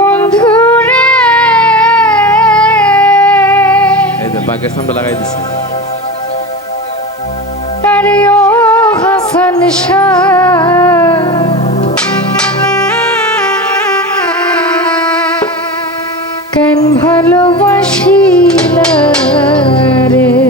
বন্ধুরে। এই যে পাকিস্তানটা লাগাই দিছে। আরে ও হাসান শাহ। কেন ভালোবাসি রে?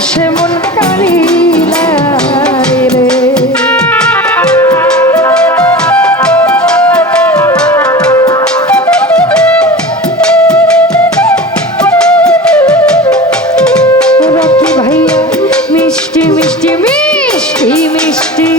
সে মন কালিলা রে ভাইয়া মিষ্টি মিষ্টি মিষ্টি মিষ্টি।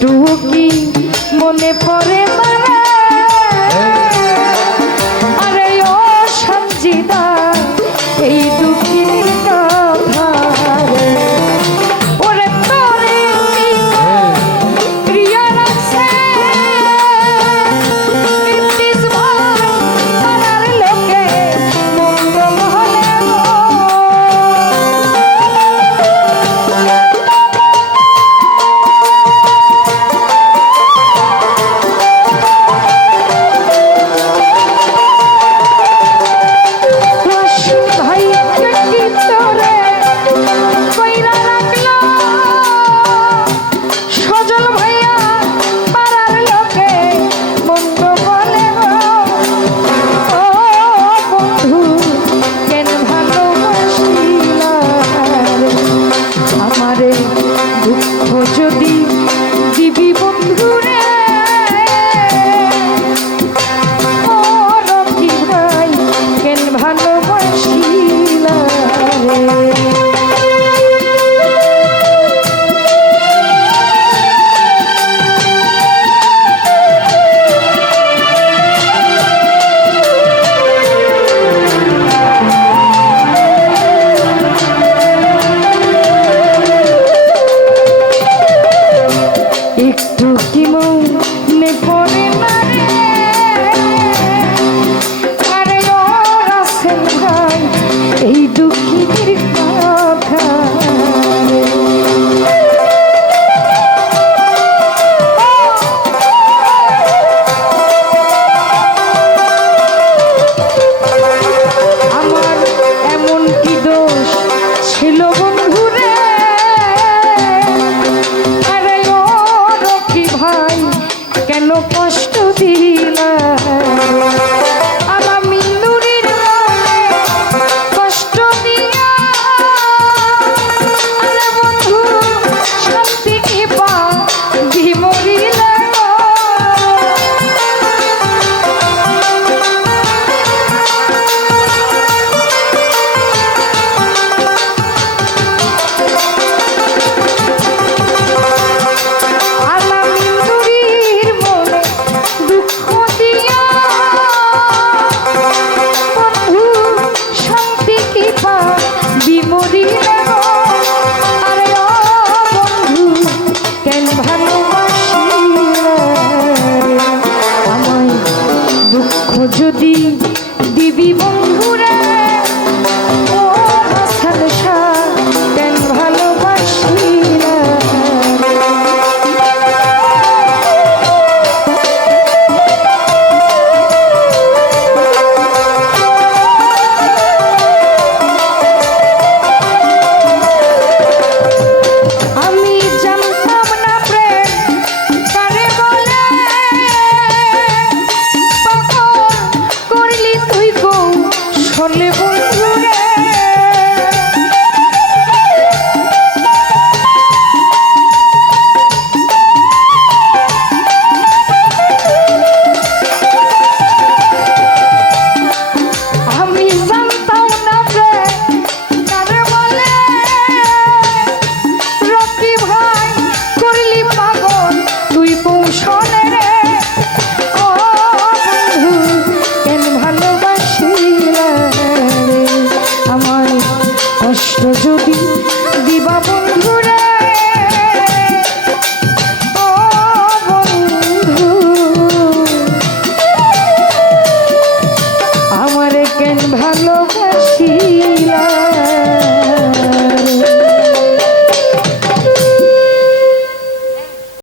একটু মনে পড়ে